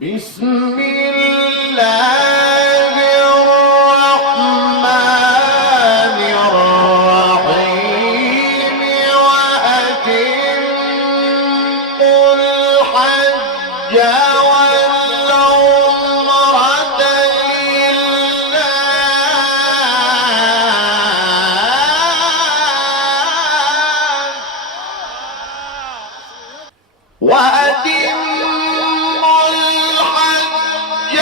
بسم الله الرحمن الرحيم وأتموا الحج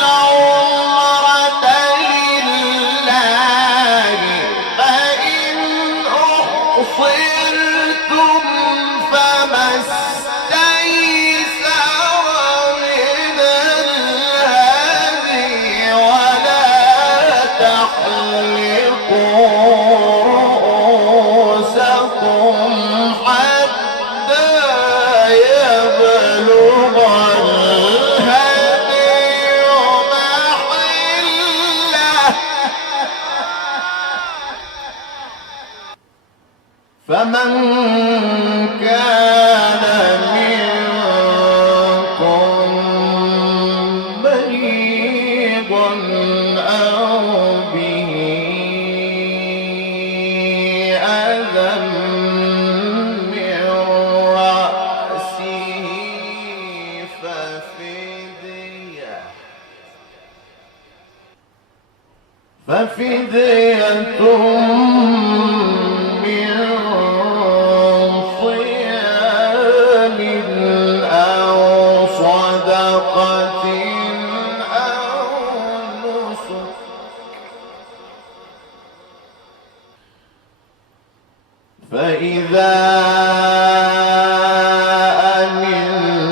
والعمرة لله فإن أحصرتم فما استيسر من الهدي ولا تحلقوا رؤوسكم حتى يبلغ الهدي محله فمن كان منكم مريضا أو به أذى من رأسه ففدية من صيام أو صدقة أو نسك فإذا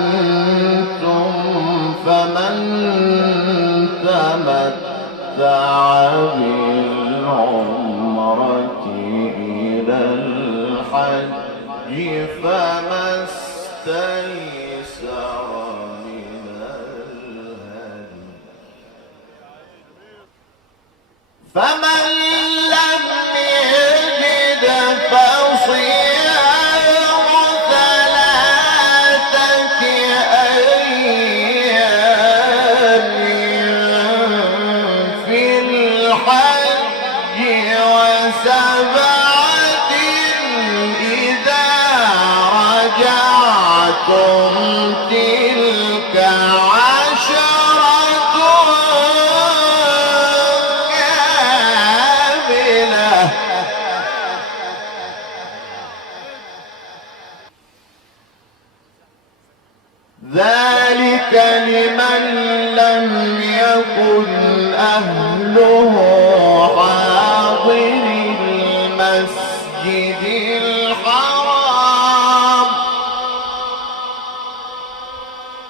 أمنتم فمن تمتع بالعمرة إلى الحج فما استيسر من الهدي فمن لم يجد فصيام ثلاثة أيام في الحج وسبعة إذا رجعتم تلك عشرة كاملة ذلك لمن لم يكن أهله حاضر المسجد الحرام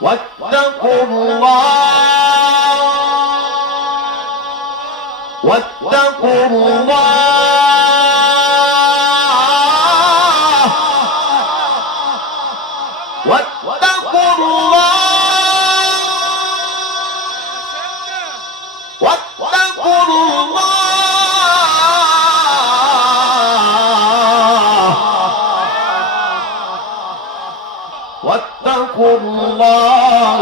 واتقوا الله واتقوا الله واتقوا الله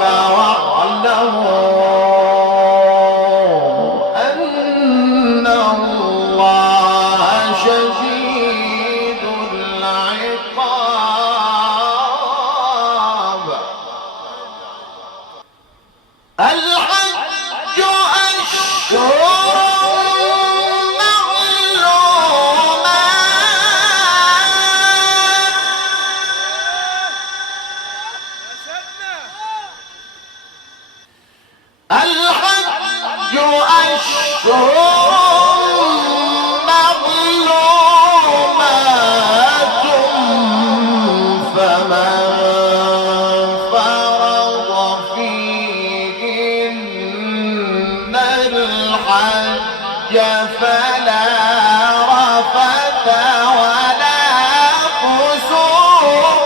واعلموا أن الله شديد العقاب الحج أشهر الحج أشهر معلومات فمن فرض فيهن الحج فلا رفث ولا فسوق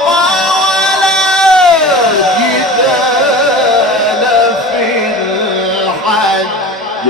ولا جدال في الحج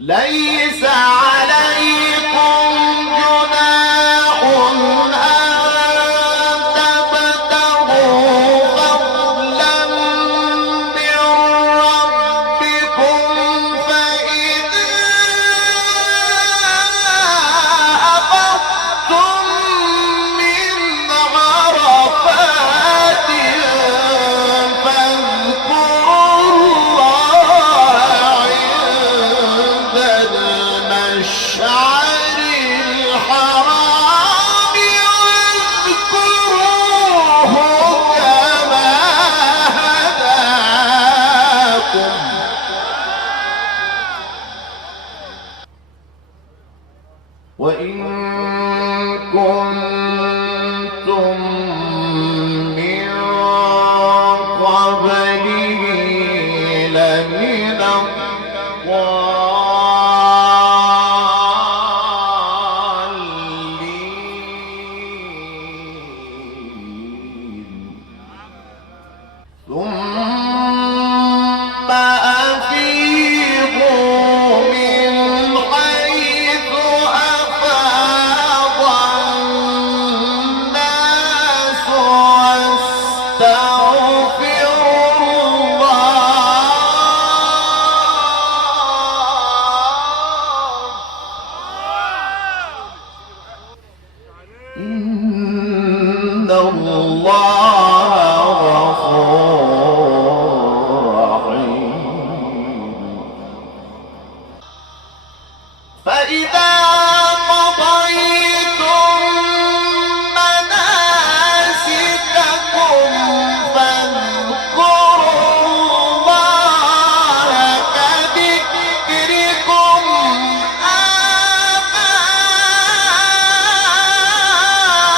ليس عليكم جناح أن تبتغوا فضلا من ربكم فإذا أفضتم من عرفات فاذكروا الله عند المشعر الحرام واذكروه كما هداكم وإن كنتم من قبله لمن الضالين ثم أفيضوا من حيث أفاض الناس واستغفروا الله إن الله غفور رحيم فإذا قضيتم مناسككم فاذكروا الله كذكركم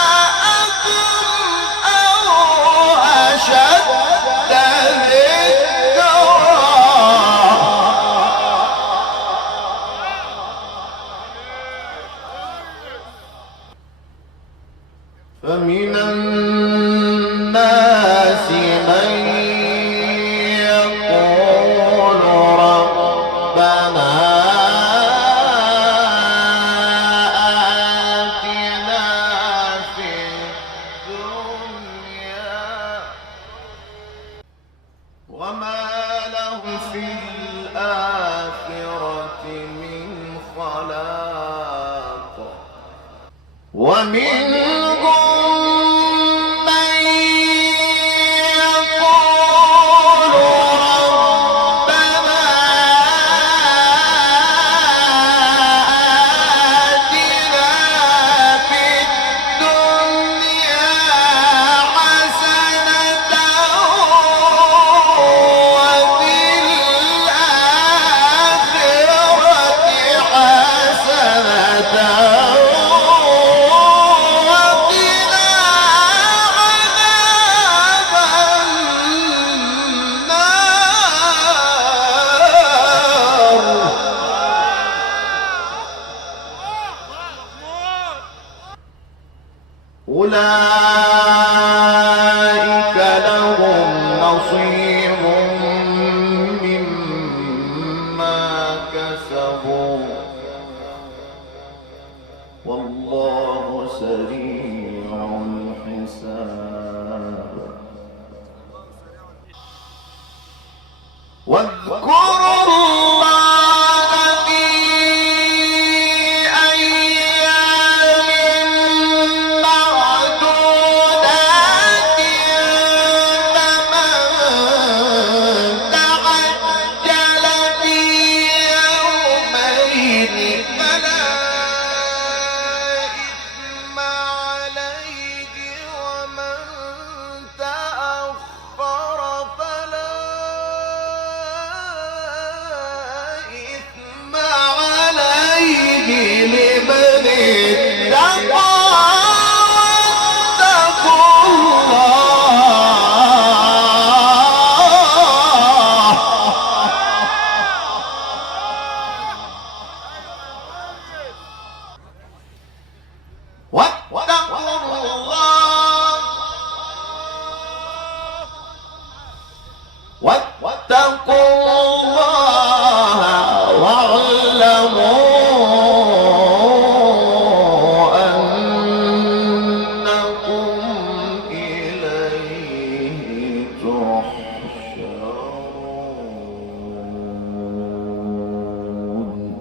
آباءكم أو أشد ذكرا فمن الناس من يقول ربنا آتنا في الدنيا وما له في الآخرة من خلاق ومنهم من يقول ربنا آتنا في الدنيا حسنة وفي الآخرة حسنة وقنا عذاب النار أولئك لهم نصيب مما كسبوا والله سريع الحساب واذكروا الله في أيام فلا إثم عليه ومن تأخر فلا إثم عليه لمن اتقى واتقوا الله واعلموا أنكم إليه تحشرون.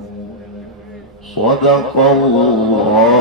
صدق الله